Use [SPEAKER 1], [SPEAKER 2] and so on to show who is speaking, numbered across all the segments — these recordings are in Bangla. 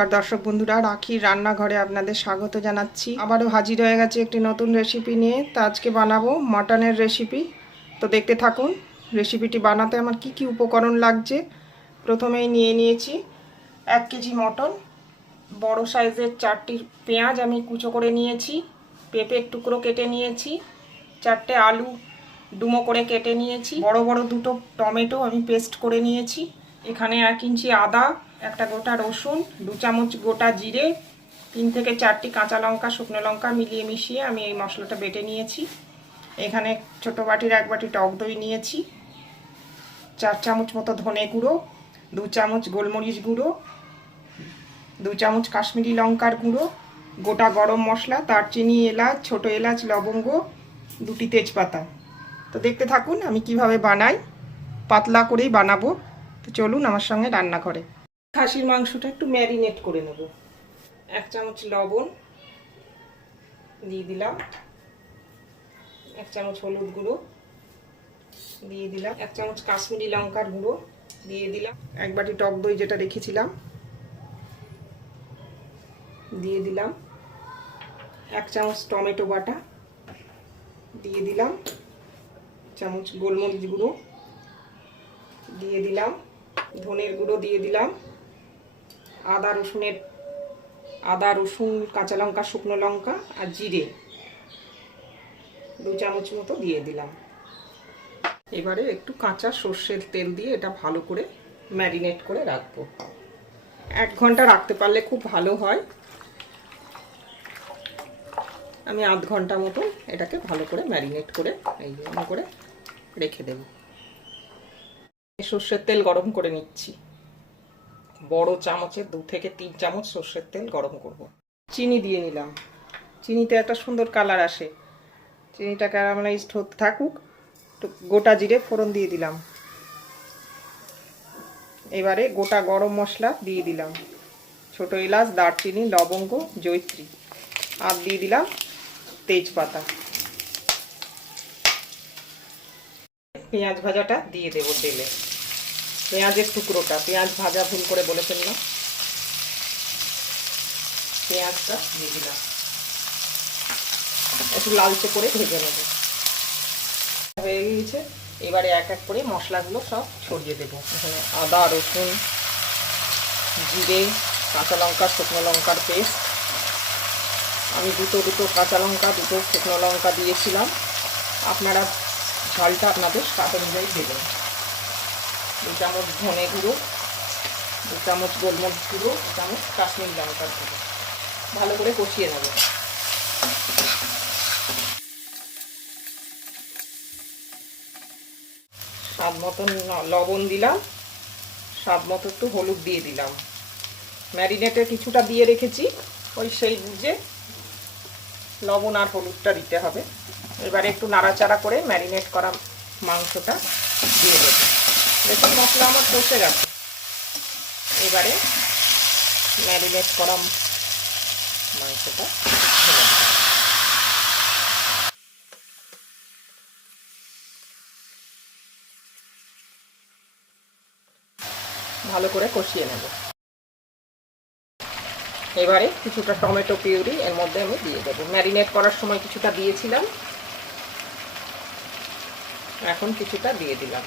[SPEAKER 1] নমস্কার দর্শক বন্ধুরা রাখির রান্নাঘরে আপনাদের স্বাগত জানাচ্ছি। আবারও হাজির হয়ে গেছে একটি নতুন রেসিপি নিয়ে। তা আজকে বানাবো মাটনের রেসিপি তো দেখতে থাকুন রেসিপিটি বানাতে আমার কি কি উপকরণ লাগছে। প্রথমেই নিয়ে নিয়েছি এক কেজি মটন, বড় সাইজের চারটি পেঁয়াজ আমি কুচো করে নিয়েছি পেঁপের টুকরো কেটে নিয়েছি, চারটে আলু ডুমো করে কেটে নিয়েছি, বড় বড় দুটো টমেটো আমি পেস্ট করে নিয়েছি, এখানে এক ইঞ্চি আদা একটা গোটা রসুন, দু চামচ গোটা জিরে, তিন থেকে চারটি কাঁচা লঙ্কা, শুকনো লঙ্কা মিলিয়ে মিশিয়ে আমি এই মশলাটা বেটে নিয়েছি। এখানে ছোট বাটির এক বাটি টক দই নিয়েছি, চার চামচ মতো ধনে গুঁড়ো, দু চামচ গোলমরিচ গুঁড়ো, দু চামচ কাশ্মীরি লঙ্কার গুঁড়ো, গোটা গরম মশলা, দারচিনি, এলাচ, ছোট এলাচ, লবঙ্গ, দুটি তেজপাতা। তো দেখতে থাকুন আমি কীভাবে বানাই, পাতলা করেই বানাবো। তো চলুন আমার সঙ্গে রান্না করে খাসির মাংসটা একটু ম্যারিনেট করে নেব। এক চামচ লবণ দিয়ে দিলাম। এক চামচ হলুদ গুঁড়ো দিয়ে দিলাম। এক চামচ কাশ্মীরি লঙ্কার গুঁড়ো দিয়ে দিলাম। এক বাটি টক দই যেটা রেখেছিলাম, দিয়ে দিলাম। এক চামচ টমেটো বাটা দিয়ে দিলাম। চামচ গোলমরিচ গুঁড়ো দিয়ে দিলাম। ধনের গুঁড়ো দিয়ে দিলাম। আদা রসুনের, আদা রসুন, কাঁচা লঙ্কা, শুকনো লঙ্কা আর জিরে। দু চামচ মতো দিয়ে দিলাম। এবারে একটু কাঁচা সর্ষের তেল দিয়ে এটা ভালো করে ম্যারিনেট করে রাখব। এক ঘণ্টা রাখতে পারলে খুব ভালো হয়। আমি আধ ঘণ্টা মতো এটাকে ভালো করে ম্যারিনেট করে, এই করে রেখে দেব। সর্ষের তেল গরম করে নিচ্ছি। বড় চামচে দু থেকে তিন চামচ সর্ষের তেল গরম করব। চিনি দিয়ে নিলাম। চিনিতে একটা সুন্দর কালার আসে। চিনিটা ক্যারামেলাইজড হতে থাকুক গোটা জিরে ফোড়ন দিয়ে দিলাম। এবারে গোটা গরম মশলা দিয়ে দিলাম। ছোট এলাচ, দারচিনি, লবঙ্গ জৈত্রী আর দিয়ে দিলাম তেজপাতা। পেঁয়াজ ভাজাটা দিয়ে দেবো তেলে। পেঁয়াজের টুকরোটা, পেঁয়াজ ভাজা ভুল করে বলে ফেললাম পেঁয়াজটা দিয়ে দিলাম। একটু লালচে করে ভেজে নেব। হয়ে গিয়েছে। এবারে এক এক করে মশলাগুলো সব ছড়িয়ে দেবো। এখানে আদা, রসুন, জিরে, কাঁচা লঙ্কা, শুকনো লঙ্কার পেস্ট। আমি দুটো দুটো কাঁচা লঙ্কা, দুটো শুকনো লঙ্কা দিয়েছিলাম। আপনারা ঝালটা আপনাদের স্বাদ অনুযায়ী দেবেন দু চামচ ধনে গুঁড়ো দু চামচ গোলমরিচ গুঁড়ো দু চামচ কাশ্মীর লঙ্কার গুঁড়ো। ভালো করে কষিয়ে নেব। স্বাদ মতন লবণ দিলাম, স্বাদ মতো একটু হলুদ দিয়ে দিলাম। ম্যারিনেটে কিছুটা দিয়ে রেখেছি, ওই সেই বুঝে লবণ আর হলুদটা দিতে হবে। এবারে একটু নাড়াচাড়া করে ম্যারিনেট করা মাংসটা দিয়ে দেবো। দেখুন মশলা আমার কষে গেছে। এবারে ম্যারিনেট করা মাংসটা ভালো করে কষিয়ে নেব। এবারে কিছুটা টমেটো পিউরি এর মধ্যে আমি দিয়ে দেবো। ম্যারিনেট করার সময় কিছুটা দিয়েছিলাম। এখন কিছুটা দিয়ে দিলাম।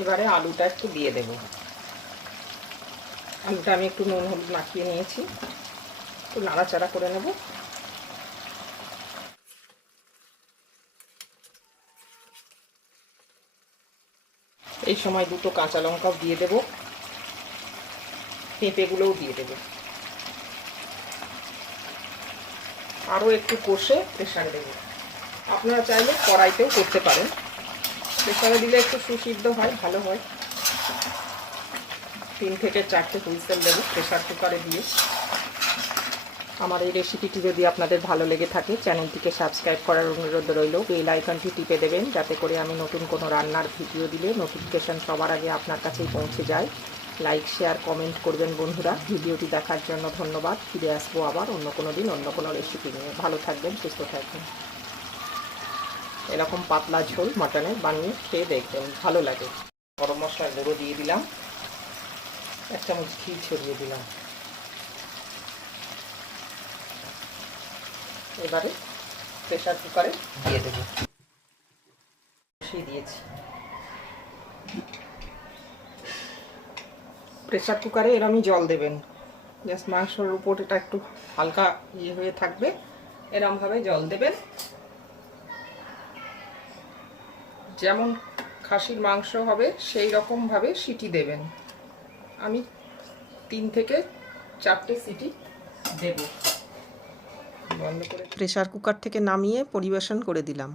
[SPEAKER 1] এবারে আলুটা একটু দিয়ে দেব। আলুটা আমি একটু নুন, হলুদ মাখিয়ে নিয়েছি। একটু নাড়াচাড়া করে নেব। এই সময় দুটো কাঁচা লঙ্কাও দিয়ে দেব। পেঁপেগুলোও দিয়ে দেব। আরও একটু কষে প্রেশারে দেবো। আপনারা চাইলে কড়াইতেও করতে পারেন। প্রেশারে দিলে একটু সুসিদ্ধ হয়, ভালো হয়। তিন থেকে চারটে হুইসেল দেবো প্রেশার কুকারে দিয়ে। আমার এই রেসিপিটি যদি আপনাদের ভালো লেগে থাকে, চ্যানেলটিকে সাবস্ক্রাইব করার অনুরোধ রইল। বেল আইকনটি টিপে দেবেন, যাতে করে আমি নতুন কোনো রান্নার ভিডিও দিলে নোটিফিকেশান সবার আগে আপনার কাছেই পৌঁছে যায়। লাইক শেয়ার কমেন্ট করবেন বন্ধুরা। ভিডিওটি দেখার জন্য ধন্যবাদ। ফিরে আসব আবার অন্য কোনো দিন, অন্য কোনো রেসিপি নিয়ে। ভালো থাকবেন, সুস্থ থাকবেন। এরকম পাতলা ঝোল মাটনের বানিয়ে খেয়ে দেখবেন, ভালো লাগে। গরম মশলার গুঁড়ো দিয়ে দিলাম, এক চামচ ঘি ছড়িয়ে দিলাম। এবারে প্রেশার কুকারে দিয়ে দেবো। দিয়েছি। প্রেশার কুকারে এরমই জল দেবেন। জাস্ট মাংসর উপর এটা একটু হালকা ইয়ে হয়ে থাকবে, এরমভাবে জল দেবেন। যেমন খাসির মাংস হবে, সেই রকমভাবে সিটি দেবেন। আমি তিন থেকে চারটে সিটি দেব। বন্ধ করে প্রেশার কুকার থেকে নামিয়ে পরিবেশন করে দিলাম।